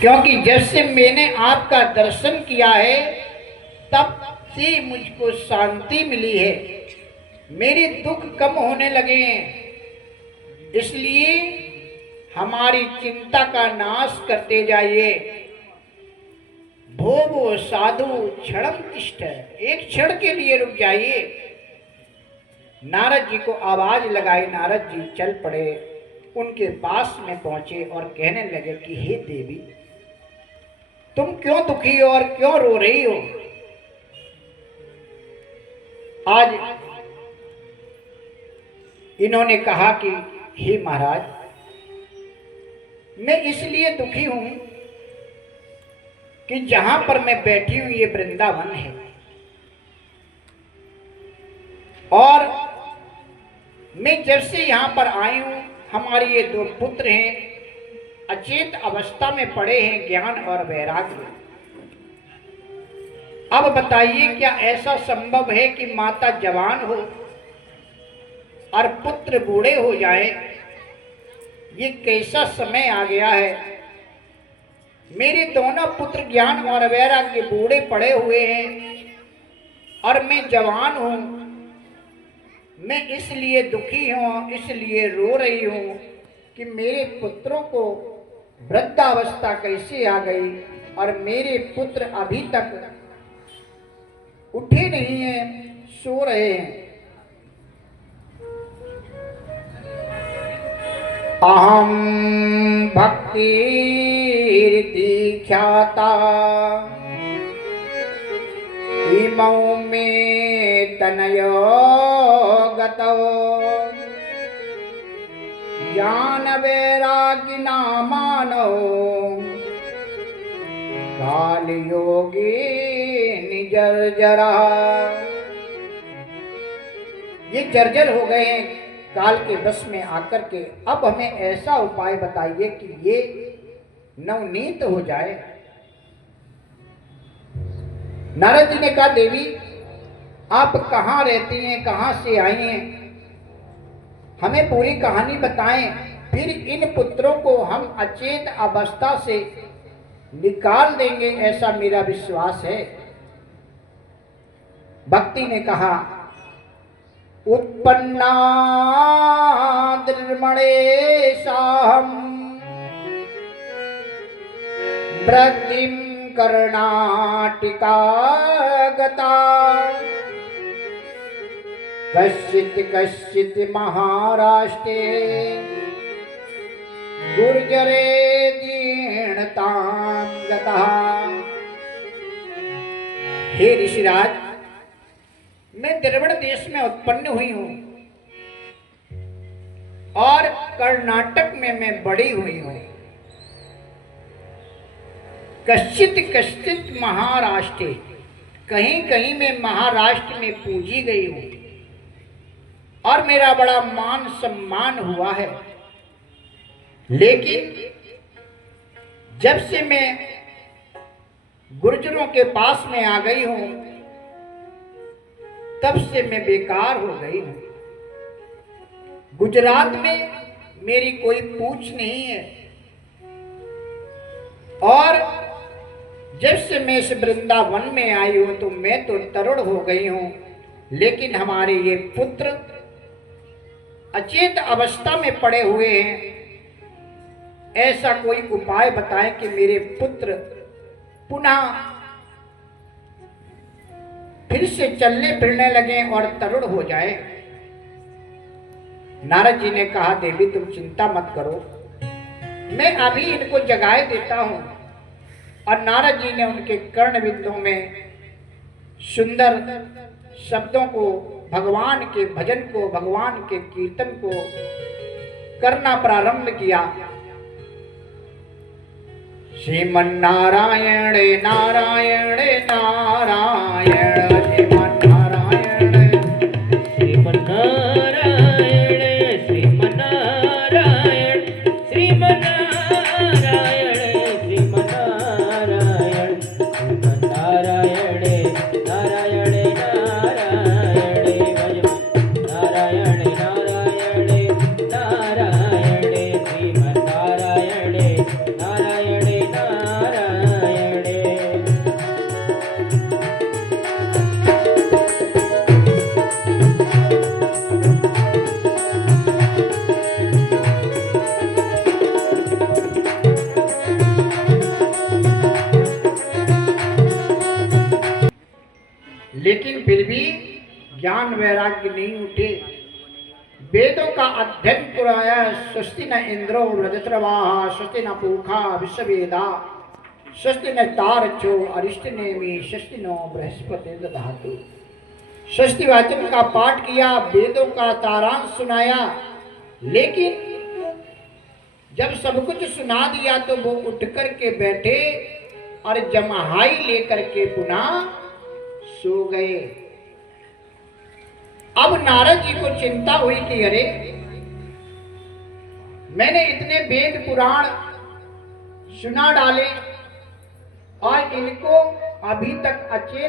क्योंकि जब से मैंने आपका दर्शन किया है तब से मुझको शांति मिली है, मेरे दुख कम होने लगे हैं। इसलिए हमारी चिंता का नाश करते जाइए। भोवो साधु क्षणम तिष्ठ, एक क्षण के लिए रुक जाइए। नारद जी को आवाज लगाई, नारद जी चल पड़े, उनके पास में पहुंचे और कहने लगे कि हे देवी, तुम क्यों दुखी हो और क्यों रो रही हो? आज इन्होंने कहा कि हे महाराज, मैं इसलिए दुखी हूं कि जहां पर मैं बैठी हूं ये वृंदावन है और मैं जब से यहां पर आई हूं, हमारे ये दो पुत्र हैं, अचेत अवस्था में पड़े हैं, ज्ञान और वैराग्य। अब बताइए, क्या ऐसा संभव है कि माता जवान हो और पुत्र बूढ़े हो जाए? ये कैसा समय आ गया है। मेरे दोनों पुत्र ज्ञान और वैराग्य बूढ़े पड़े हुए हैं और मैं जवान हूं। मैं इसलिए दुखी हूं, इसलिए रो रही हूं कि मेरे पुत्रों को वृद्धावस्था कैसे आ गई और मेरे पुत्र अभी तक उठे नहीं हैं, सो रहे हैं। अहम भक्ति ख्याता इमौ में तनयो गतो ज्ञान वैराग्य नामानो काल योगी निजर्जरा। ये जर्जर हो गए हैं काल के वश में आकर के। अब हमें ऐसा उपाय बताइए कि ये नवनीत हो जाए। नारद जी ने कहा, देवी आप कहाँ रहती हैं, कहाँ से आई हैं, हमें पूरी कहानी बताएं, फिर इन पुत्रों को हम अचेत अवस्था से निकाल देंगे, ऐसा मेरा विश्वास है। भक्ति ने कहा, उत्पन्ना दृमणेशाहम् वृद्धिं कर्णाटिका गता कश्चित् महाराष्ट्रे गुर्जरे दीर्णतां गतः। हे ऋषिराज, मैं द्रविड़ देश में उत्पन्न हुई हूं और कर्नाटक में मैं बड़ी हुई हूं। कश्चित महाराष्ट्र, कहीं कहीं मैं महाराष्ट्र में पूजी गई हूं और मेरा बड़ा मान सम्मान हुआ है। लेकिन जब से मैं गुर्जरों के पास में आ गई हूं तब से मैं बेकार हो गई हूं। गुजरात में मेरी कोई पूछ नहीं है और जब से मैं इस वृंदावन में आई हूं तो मैं तो तरुण हो गई हूं। लेकिन हमारे ये पुत्र अचेत अवस्था में पड़े हुए हैं। ऐसा कोई उपाय बताएं कि मेरे पुत्र पुनः फिर से चलने फिरने लगे और तरुण हो जाए। नारद जी ने कहा, देवी तुम चिंता मत करो, मैं अभी इनको जगाए देता हूं। और नारद जी ने उनके कर्ण बिंदुओं में सुंदर शब्दों को, भगवान के भजन को, भगवान के कीर्तन को करना प्रारंभ किया। श्रीमन्नारायण नारायण नारायण, लेकिन फिर भी ज्ञान वैराग्य नहीं उठे। वेदों का अध्ययन पुराया, स्वस्ति न इंद्रो वृद्धस्रवाहा, स्वस्ति न पूखा विश्ववेदा, स्वस्ति न तारचो अरिष्ट नेमी, स्वस्ति नो बृहस्पति दधातु। स्वस्ति वाचन का पाठ किया, वेदों का सारांश सुनाया, लेकिन जब सब कुछ सुना दिया तो वो उठ कर के बैठे और जमहाई लेकर के पुनः सो गए। अब नारद जी को चिंता हुई कि अरे, मैंने इतने वेद पुराण सुना डाले और इनको अभी तक अचेत